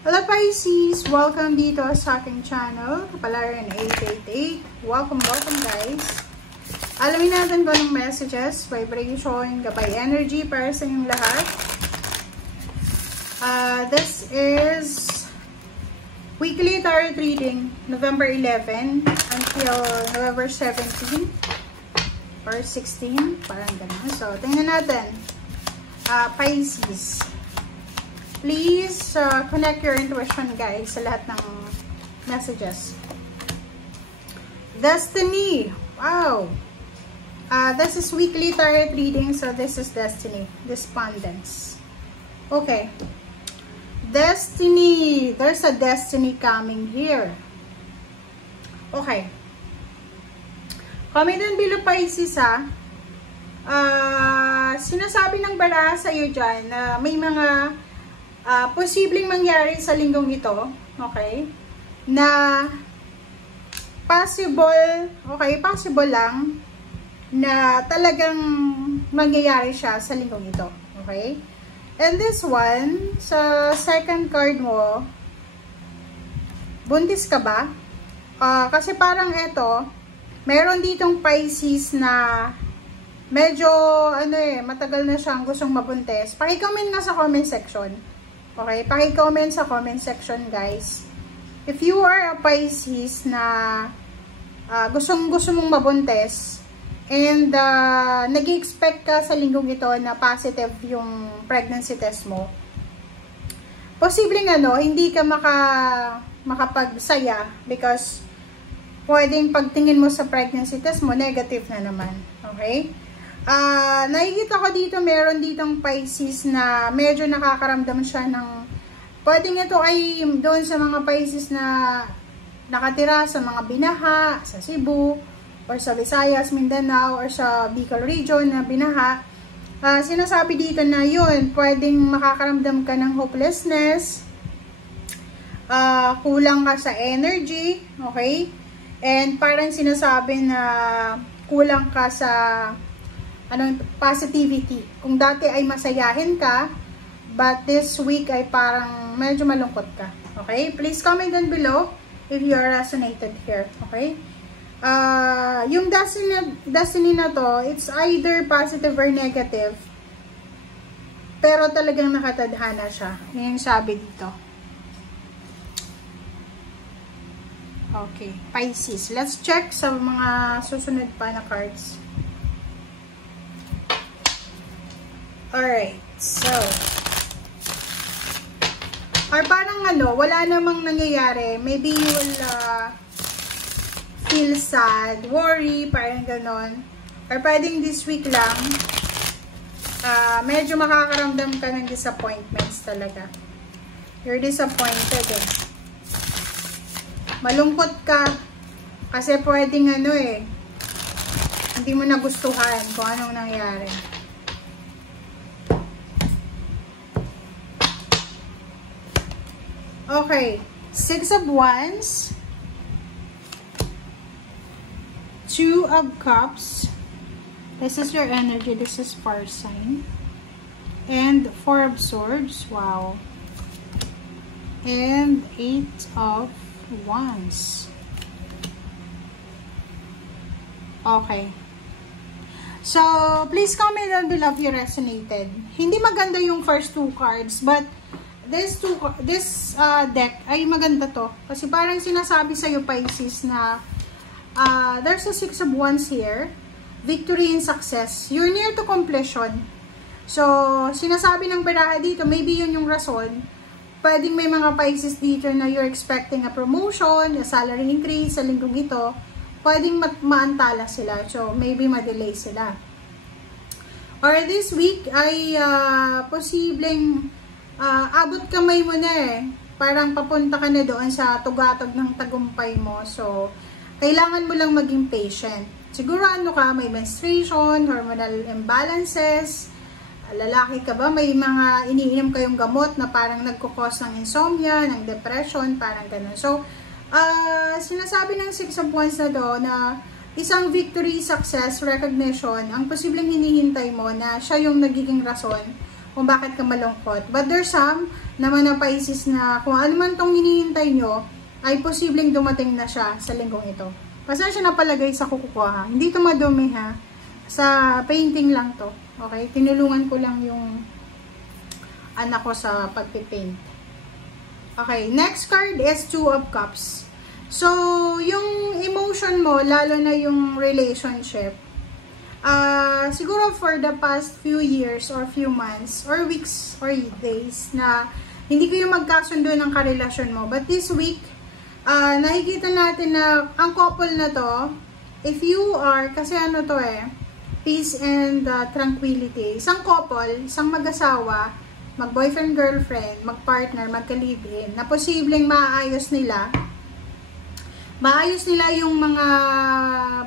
Hello Pisces! Welcome dito sa aking channel, Kapalaran 888. Welcome guys! Alamin natin kung anong messages, vibration, gabay energy para sa inyong lahat. This is weekly tarot reading, November 11 until November 17 or 16, parang ganun. So, tingnan natin. Pisces. Please connect your intuition guys sa lahat ng messages. Destiny. Wow. This is weekly tarot reading, so this is Destiny. Despondence. Okay. Destiny. There's a destiny coming here. Okay. Comment down below Pisces ha. Sinasabi ng baraha sa iyo dyan na may mga posibleng mangyari sa linggong ito, okay, na possible lang na talagang mangyayari siya sa linggong ito, okay. And this one, sa second card mo, buntis ka ba? Kasi parang ito, meron ditong Pisces na medyo, matagal na siyang gustong mabuntis. Paki-comment nga sa comment section. Okay, paki-comment sa comment section guys. If you are a Pisces na gusto mong mabuntis and nag-expect ka sa linggong ito na positive yung pregnancy test mo, posibleng hindi ka makapagsaya because pwedeng pagtingin mo sa pregnancy test mo, negative na naman. Okay? Nakikita ko dito, meron ditong Pisces na medyo nakakaramdam siya ng, pwedeng ito ay doon sa mga Pisces na nakatira sa mga binaha, sa Cebu, or sa Visayas, Mindanao, or sa Bicol region na binaha. Sinasabi dito na yun, pwedeng makakaramdam ka ng hopelessness, kulang ka sa energy, okay? And parang sinasabi na kulang ka sa positivity. Kung dati ay masayahin ka, but this week ay parang medyo malungkot ka. Okay? Please comment down below if you are resonated here. Okay? Yung destiny na to, it's either positive or negative. Pero talagang nakatadhana siya. Yan yung sabi dito. Okay. Pisces. Let's check sa mga susunod pa na cards. Alright, so, or parang wala namang nangyayari. Maybe you will feel sad, worry, parang ganon. Or pwedeng this week lang, medyo makakaramdam ka ng disappointments talaga. You're disappointed eh. Malungkot ka, kasi pwedeng hindi mo nagustuhan kung anong nangyari. Okay, 6 of Wands, 2 of Cups, this is your energy, this is fire sign, and 4 of Swords, wow, and 8 of Wands. Okay, so please comment down below if you resonated. Hindi maganda yung first 2 cards, but this deck ay maganda to. Kasi parang sinasabi sa'yo, Pisces, na there's a 6 of Wands here. Victory and success. You're near to completion. So, sinasabi ng baraha dito, maybe yun yung rason. Pwedeng may mga Pisces dito na you're expecting a promotion, a salary increase sa linggong ito. Pwedeng maantala sila. So, maybe ma-delay sila. Or this week ay posibleng abot kamay mo na parang papunta ka na doon sa tugatog ng tagumpay mo. So, kailangan mo lang maging patient. Siguro ka, may menstruation, hormonal imbalances, lalaki ka ba, may mga iniinom kayong gamot na parang nagkukos ng insomnia, ng depression, parang ganun. So, sinasabi ng 6 of Wands na doon na isang victory, success, recognition, ang posibleng hinihintay mo na siya yung nagiging rason kung bakit ka malungkot. But there's some naman na Pisces na kung ano man tong hinihintay nyo, ay posibleng dumating na siya sa linggong ito. Pasensya na palagay sa kukuha ha. Hindi ito madumi ha. Sa painting lang to. Okay? Tinulungan ko lang yung anak ko sa pagpipaint. Okay. Next card is Two of Cups. So, yung emotion mo, lalo na yung relationship, siguro for the past few years or few months or weeks or days na hindi kayo magkasundo ng karelasyon mo. But this week, nakikita natin na ang couple na to, if you are, kasi ano to peace and tranquility. Isang couple, isang mag-asawa, mag-boyfriend, girlfriend, mag-partner, magka-live-in, na posibleng maayos nila yung mga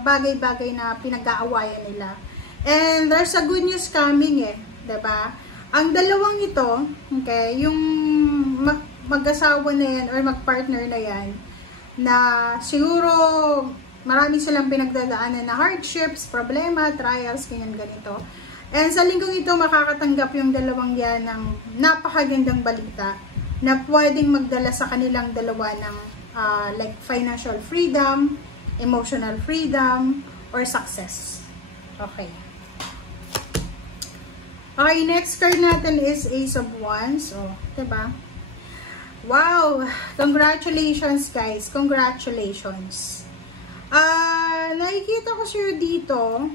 bagay-bagay na pinag-aawayan nila. And there's a good news coming diba? Ang dalawang ito, okay, yung mag-asawa na yan or mag-partner na yan, na siguro marami silang pinagdadaanan na hardships, problema, trials, ganito. And sa linggong ito, makakatanggap yung dalawang yan ng napakagandang balita na pwedeng magdala sa kanilang dalawa ng like financial freedom, emotional freedom, or success. Okay. Okay, next card natin is Ace of Wands. Oh, diba? Wow! Congratulations, guys. Congratulations. Nakikita ko siya dito.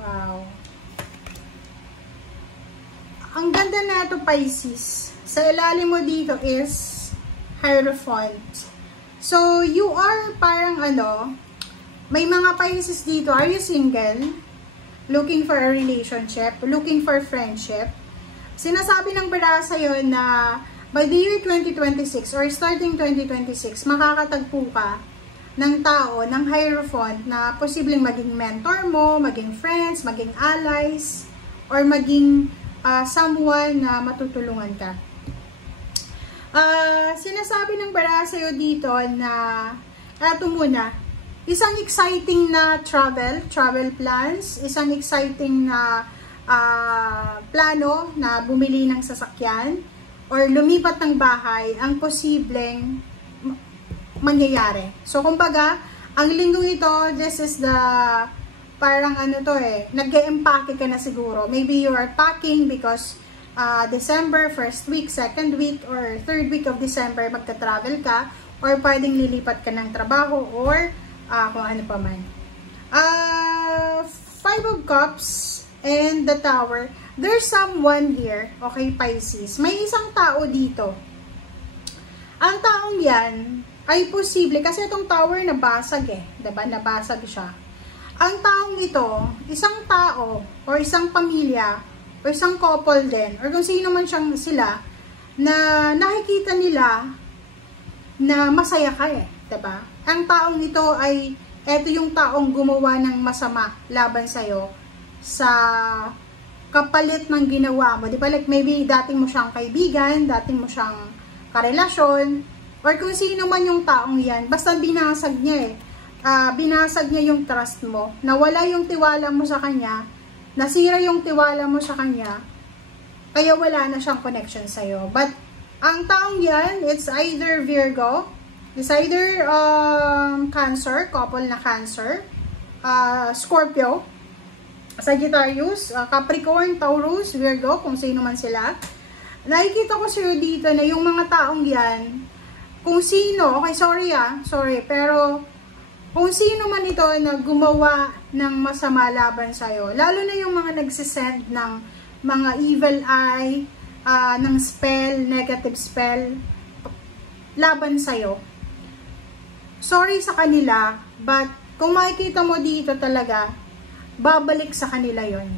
Wow. Ang ganda na ito, Pisces. Sa ilalim mo dito is Hierophant. So, you are parang may mga Pisces dito. Are you single? Looking for a relationship? Looking for friendship? Sinasabi ng bara sa'yo na by the year 2026 or starting 2026, makakatagpo ka ng tao, ng Hierophant na posibleng maging mentor mo, maging friends, maging allies, or maging someone na matutulungan ka. Sinasabi ng bara sa'yo dito na eto muna, isang exciting na travel plans, isang exciting na plano na bumili ng sasakyan or lumipat ng bahay ang posibleng mangyayari. So, kumbaga, ang linggong ito, this is the parang nag-e-empake ka na siguro. Maybe you are packing because December, first week, second week, or third week of December, magta-travel ka, or pwedeng lilipat ka ng trabaho, or kung ano pa man. Five of Cups and the Tower. There's someone here, okay, Pisces. May isang tao dito. Ang taong yan ay posible, kasi itong Tower nabasag diba? Nabasag siya. Ang taong ito, isang tao, or isang pamilya, o isang couple din, or kung sino man sila, na nakikita nila na masaya ka diba? Ang taong ito ay, eto yung taong gumawa ng masama laban sa'yo sa kapalit ng ginawa mo. Diba? Like maybe dating mo siyang kaibigan, dating mo siyang karelasyon, or kung sino man yung taong yan, basta binasag niya binasag niya yung trust mo, nawala yung tiwala mo sa kanya, nasira yung tiwala mo sa kanya, kaya wala na siyang connection sa'yo. But, ang taong yan, it's either Virgo, it's either Cancer, couple na Cancer, Scorpio, Sagittarius, Capricorn, Taurus, Virgo, kung sino man sila. Nakikita ko sa'yo dito na yung mga taong yan, kung sino, okay, sorry, pero kung sino man ito na gumawa ng masama laban sa'yo, lalo na yung mga nagsisend ng mga evil eye, ng spell, negative spell, laban sa'yo. Sorry sa kanila, but kung makikita mo dito talaga, babalik sa kanila yon.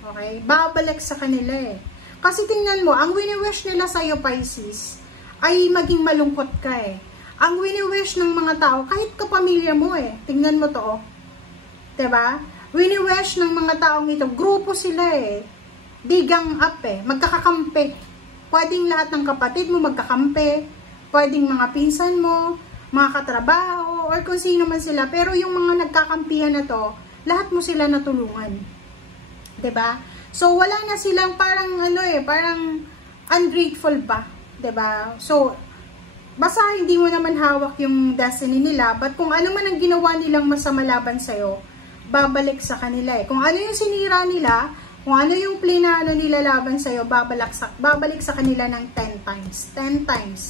Okay? Babalik sa kanila Kasi tingnan mo, ang wini-wish nila sa'yo, Pisces, ay maging malungkot ka Ang wini-wish ng mga tao, kahit kapamilya mo tingnan mo to, diba? Wini-wish ng mga taong ito, grupo sila They gang up magkakakampi. Pwedeng lahat ng kapatid mo magkakampi, pwedeng mga pinsan mo, mga katrabaho, or kung sino man sila. Pero yung mga nagkakampihan na to, lahat mo sila natulungan. Diba? So, wala na silang parang parang ungrateful ba? 'Di ba? So, basta hindi mo naman hawak yung destiny nila, but kung ano man ang ginawa nilang masama laban sa'yo, babalik sa kanila eh. Kung ano yung sinira nila, kung ano yung plinano nila laban sa'yo, babalik sa kanila ng 10 times. 10 times.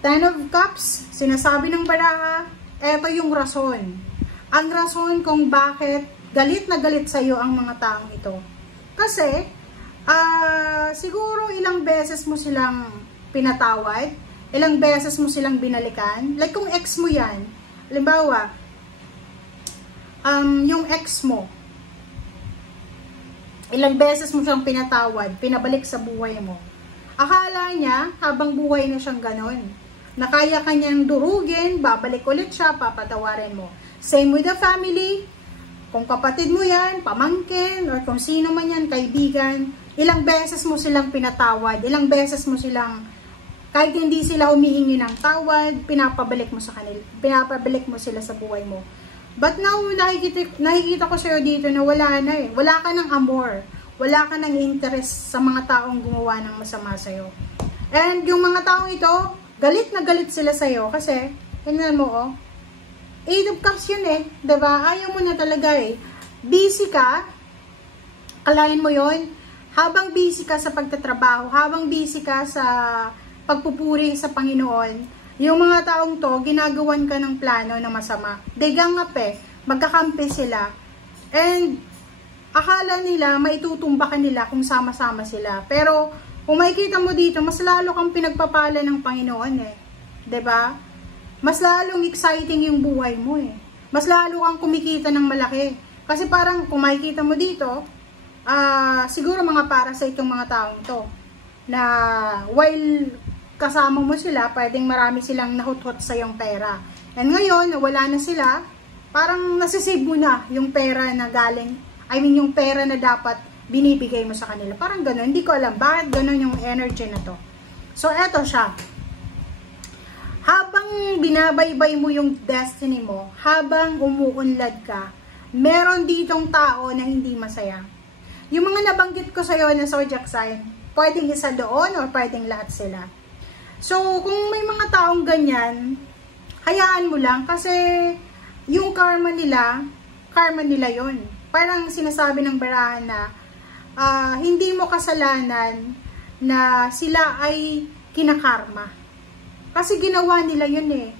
10 of Cups, sinasabi ng baraha, eto yung rason. Ang rason kung bakit galit na galit sa'yo ang mga taong ito. Kasi, siguro ilang beses mo silang pinatawad, ilang beses mo silang binalikan. Like kung ex mo yan, halimbawa, yung ex mo, ilang beses mo siyang pinatawad, pinabalik sa buhay mo. Akala niya, habang buhay na siyang ganon, na kaya kanyang durugin, babalik ulit siya, papatawarin mo. Same with the family, kung kapatid mo yan, pamangkin, or kung sino man yan, kaibigan, ilang beses mo silang pinatawad, ilang beses mo silang, kahit hindi sila humihingi ng tawad, pinapabalik mo sa kanila, pinapabalik mo sila sa buhay mo. But now, nakikita ko sa'yo dito na wala na eh. Wala ka ng amor. Wala ka ng interest sa mga taong gumawa ng masama sa'yo. And yung mga taong ito, galit na galit sila sa'yo kasi, tingnan mo oh, 8 of Cups yun eh. Diba? Ayaw mo na talaga eh. Busy ka, kalain mo yun, habang busy ka sa pagtatrabaho, habang busy ka sa pagpupuri sa Panginoon, yung mga taong to, ginagawan ka ng plano na masama. Degangap eh, magkakampi sila. And, akala nila, maitutumba ka nila kung sama-sama sila. Pero, kung makikita mo dito, mas lalo kang pinagpapala ng Panginoon eh. 'Di ba? Mas lalong exciting yung buhay mo eh. Mas lalo kang kumikita ng malaki. Kasi parang, kung makikita mo dito, siguro mga para sa itong mga taong to, na while kasama mo sila, pwedeng marami silang nahuthot sa yung pera. And ngayon, wala na sila, parang nasisave mo na yung pera na galing, yung pera na dapat binibigay mo sa kanila. Parang gano'n, hindi ko alam bakit gano'n yung energy na to. So, eto siya. Habang binabaybay mo yung destiny mo, habang umuunlad ka, meron ditong tao na hindi masaya. Yung mga nabanggit ko sa'yo na zodiac sign, pwedeng isa doon or pwedeng lahat sila. So, kung may mga taong ganyan, hayaan mo lang kasi yung karma nila yun. Parang sinasabi ng barahan na hindi mo kasalanan na sila ay kinakarma. Kasi ginawa nila yun eh.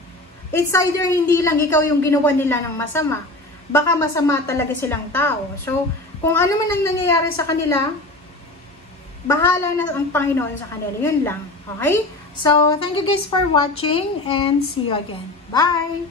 It's either hindi lang ikaw yung ginawa nila ng masama, baka masama talaga silang tao. So, kung ano man ang nangyayari sa kanila, bahala na ang Panginoon sa kanila. Yun lang. Okay? So, thank you guys for watching and see you again. Bye!